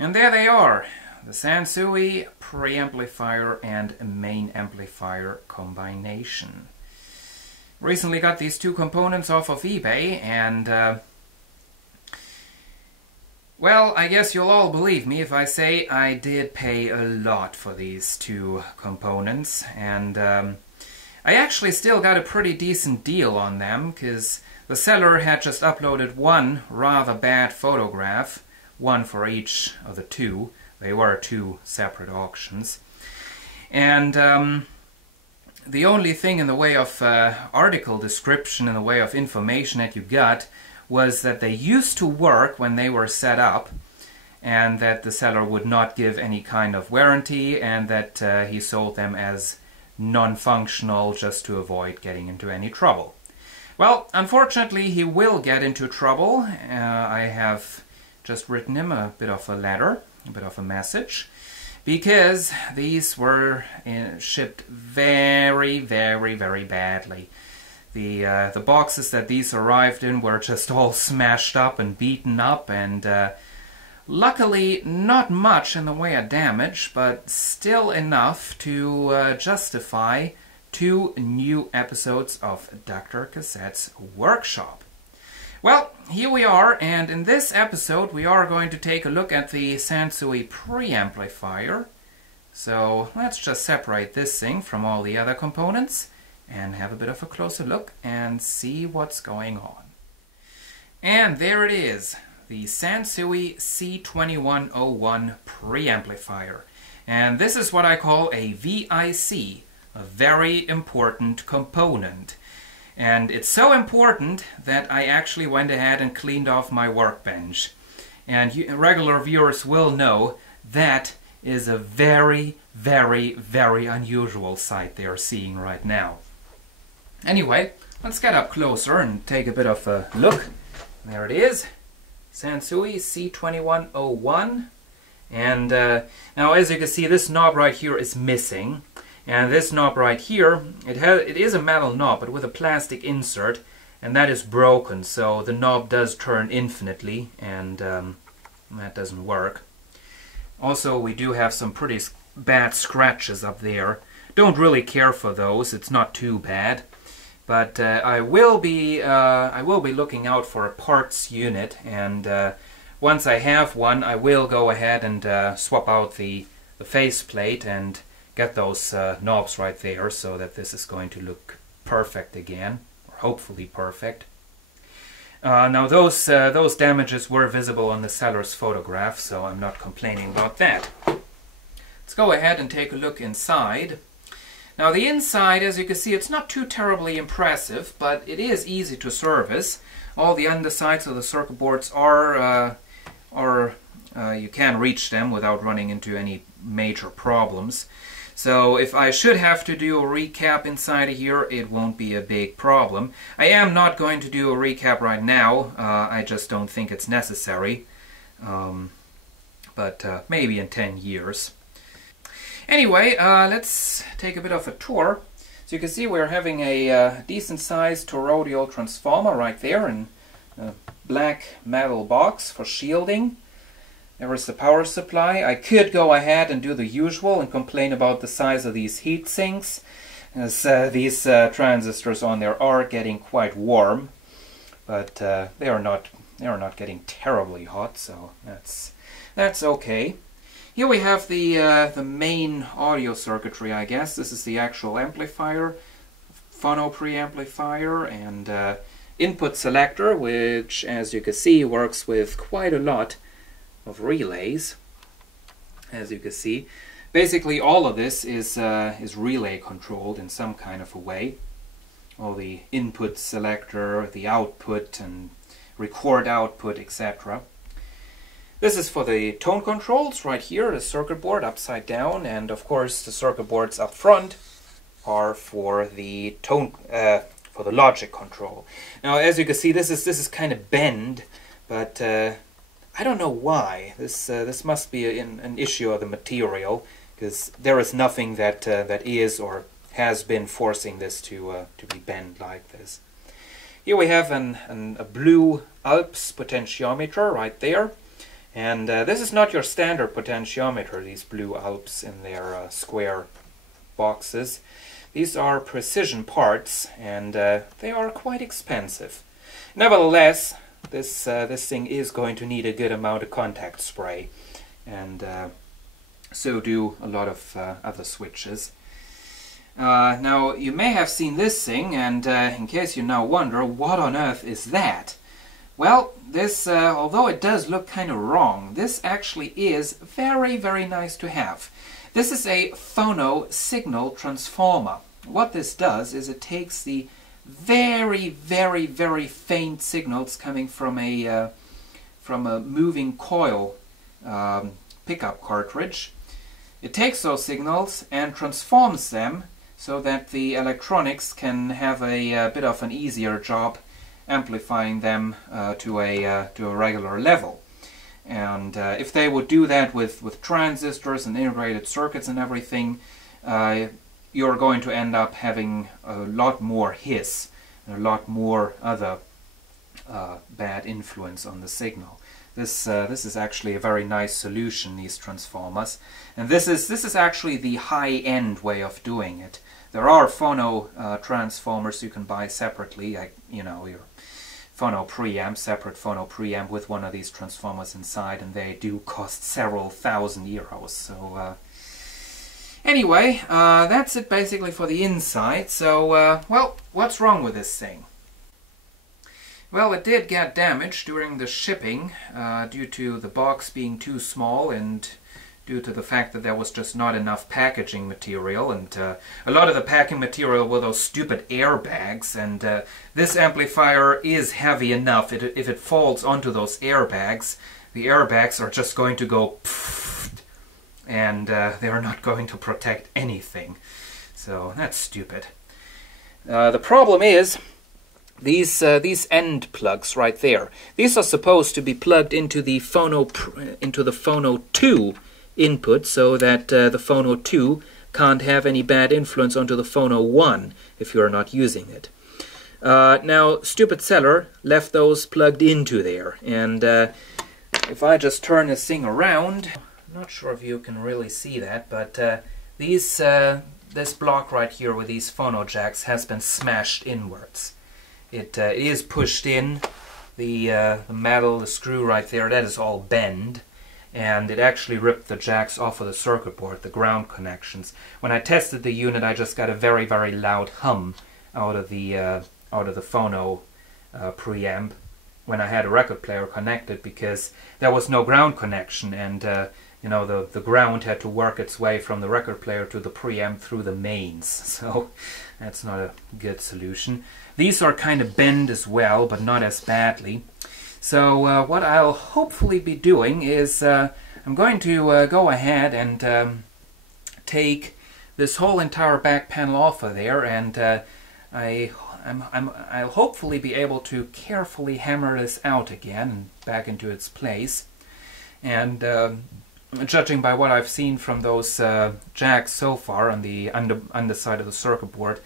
And there they are, the Sansui preamplifier and main amplifier combination. Recently got these two components off of eBay, and well, I guess you'll all believe me if I say I did pay a lot for these two components, and I actually still got a pretty decent deal on them, because the seller had just uploaded one rather bad photograph, one for each of the two. They were two separate auctions. And the only thing in the way of article description, in the way of information that you got, was that they used to work when they were set up, and that the seller would not give any kind of warranty, and that he sold them as non-functional just to avoid getting into any trouble. Well, unfortunately he will get into trouble. I have just written him a bit of a letter, a bit of a message, because these were shipped very badly. The boxes that these arrived in were just all smashed up and beaten up, and luckily not much in the way of damage, but still enough to justify 2 new episodes of DrCassette's workshop. Well, here we are, and in this episode we are going to take a look at the Sansui preamplifier. So let's just separate this thing from all the other components and have a bit of a closer look and see what's going on. And there it is, the Sansui C-2101 preamplifier. And this is what I call a VIC, a very important component. And it's so important that I actually went ahead and cleaned off my workbench. And regular viewers will know that is a very unusual sight they are seeing right now. Anyway, let's get up closer and take a bit of a look. There it is, Sansui C-2101. And now, as you can see, this knob right here is missing. And this knob right here, it is a metal knob, but with a plastic insert, and that is broken, so the knob does turn infinitely, and that doesn't work. Also, we do have some pretty bad scratches up there. Don't really care for those, it's not too bad. But I will be looking out for a parts unit, and once I have one, I will go ahead and swap out the faceplate and get those knobs right there, so that this is going to look perfect again, or hopefully perfect. Now those damages were visible on the seller's photograph, so I'm not complaining about that. Let's go ahead and take a look inside. Now the inside, as you can see, it's not too terribly impressive, but it is easy to service. All the undersides of the circuit boards are you can reach them without running into any major problems. So if I should have to do a recap inside of here, it won't be a big problem. I am not going to do a recap right now. I just don't think it's necessary. But maybe in 10 years. Anyway, let's take a bit of a tour. So you can see we're having a decent sized toroidal transformer right there in a black metal box for shielding. There is the power supply. I could go ahead and do the usual and complain about the size of these heat sinks, as these transistors on there are getting quite warm, but they are not getting terribly hot, so that's okay. Here we have the main audio circuitry, I guess. This is the actual amplifier, phono preamplifier, and input selector, which, as you can see, works with quite a lot of relays. As you can see, basically all of this is relay controlled in some kind of a way. All the input selector, the output, and record output, etc. This is for the tone controls right here, the circuit board upside down, and of course the circuit boards up front are for the tone, for the logic control. Now, as you can see, this is kind of bent, but I don't know why. This must be an issue of the material, because there is nothing that that is or has been forcing this to be bent like this. Here we have a blue Alps potentiometer right there, And this is not your standard potentiometer, these Blue Alps in their square boxes. These are precision parts, and they are quite expensive. Nevertheless, this thing is going to need a good amount of contact spray, and so do a lot of other switches. Now, you may have seen this thing, and in case you now wonder, what on earth is that? Well, this, although it does look kind of wrong, this actually is very, very nice to have. This is a phono signal transformer. What this does is it takes the very, very, very faint signals coming from a moving coil pickup cartridge. It takes those signals and transforms them so that the electronics can have a bit of an easier job amplifying them to a regular level. And if they would do that with transistors and integrated circuits and everything, you're going to end up having a lot more hiss and a lot more other bad influence on the signal. This is actually a very nice solution, these transformers, and this is actually the high-end way of doing it. There are phono transformers you can buy separately, like, you know, your phono preamp, separate phono preamp with one of these transformers inside, and they do cost several thousand euros. So anyway, that's it basically for the inside. So well, what's wrong with this thing? Well, it did get damaged during the shipping due to the box being too small and due to the fact that there was just not enough packaging material, and a lot of the packing material were those stupid airbags, and this amplifier is heavy enough. If it falls onto those airbags, the airbags are just going to go pfft, and they are not going to protect anything. So that's stupid. The problem is these end plugs right there. These are supposed to be plugged into the phono 2 input, so that the phono 2 can't have any bad influence onto the phono 1 if you're not using it. Now, stupid seller left those plugged into there, and if I just turn this thing around, I'm not sure if you can really see that, but this block right here with these phono jacks has been smashed inwards. It is pushed in, the metal, the screw right there, that is all bent, and it actually ripped the jacks off of the circuit board, the ground connections. When I tested the unit, I just got a very, very loud hum out of the phono preamp when I had a record player connected, because there was no ground connection, and you know, the ground had to work its way from the record player to the preamp through the mains, so that's not a good solution. These are kind of bent as well, but not as badly. So what I'll hopefully be doing is I'm going to go ahead and take this whole entire back panel off of there, and I'll hopefully be able to carefully hammer this out again and back into its place. And judging by what I've seen from those jacks so far on the underside of the circuit board,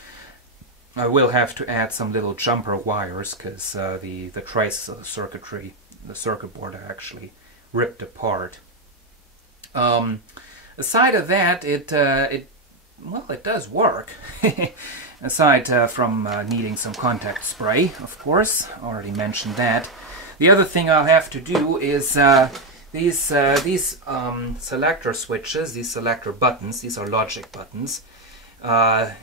I will have to add some little jumper wires, because the traces of the circuit board are actually ripped apart. Aside of that, it does work. Aside from needing some contact spray, of course, already mentioned that. The other thing I'll have to do is these selector switches, these selector buttons, these are logic buttons.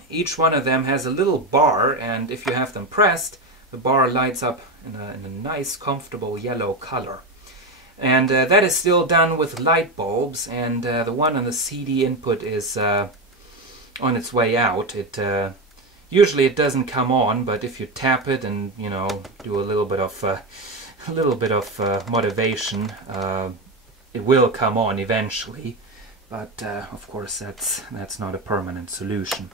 Each one of them has a little bar, and if you have them pressed, the bar lights up in a nice, comfortable yellow color. And that is still done with light bulbs, and the one on the CD input is on its way out. Usually it doesn't come on, but if you tap it and, you know, do a little bit of motivation, it will come on eventually. But of course that's not a permanent solution.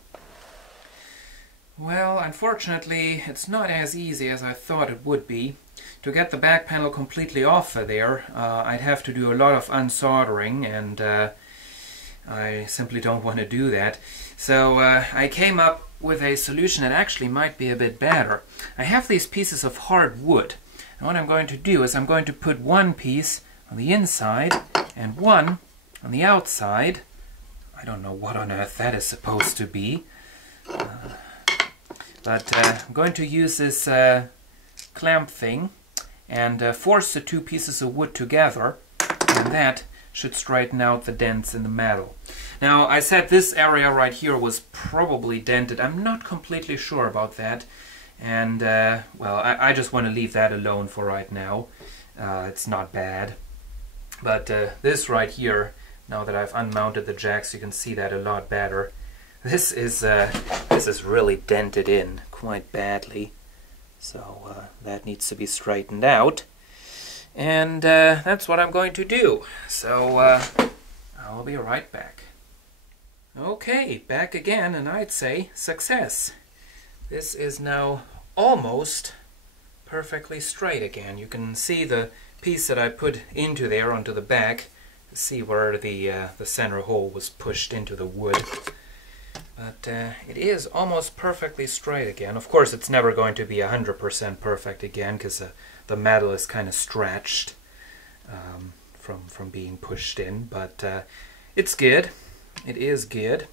Well, unfortunately, it's not as easy as I thought it would be. To get the back panel completely off of there, I'd have to do a lot of unsoldering, and I simply don't want to do that. So I came up with a solution that actually might be a bit better. I have these pieces of hard wood, and what I'm going to do is I'm going to put one piece on the inside and one on the outside. I don't know what on earth that is supposed to be. But I'm going to use this clamp thing and force the two pieces of wood together, and that should straighten out the dents in the metal. Now, I said this area right here was probably dented. I'm not completely sure about that, and well, I just want to leave that alone for right now. It's not bad. But this right here, now that I've unmounted the jacks, you can see that a lot better. This is really dented in quite badly, so that needs to be straightened out. And that's what I'm going to do. So I'll be right back. Okay, back again, and I'd say success. This is now almost perfectly straight again. You can see the piece that I put into there onto the back. See where the center hole was pushed into the wood. But it is almost perfectly straight again. Of course, it's never going to be 100% perfect again, because the metal is kind of stretched from being pushed in. But it's good. It is good.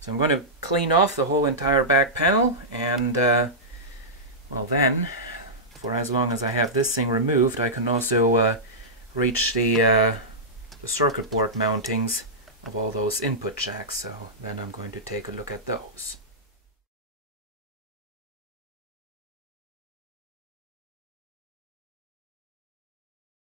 So I'm going to clean off the whole entire back panel, and well then, for as long as I have this thing removed, I can also reach the circuit board mountings of all those input jacks. So then I'm going to take a look at those.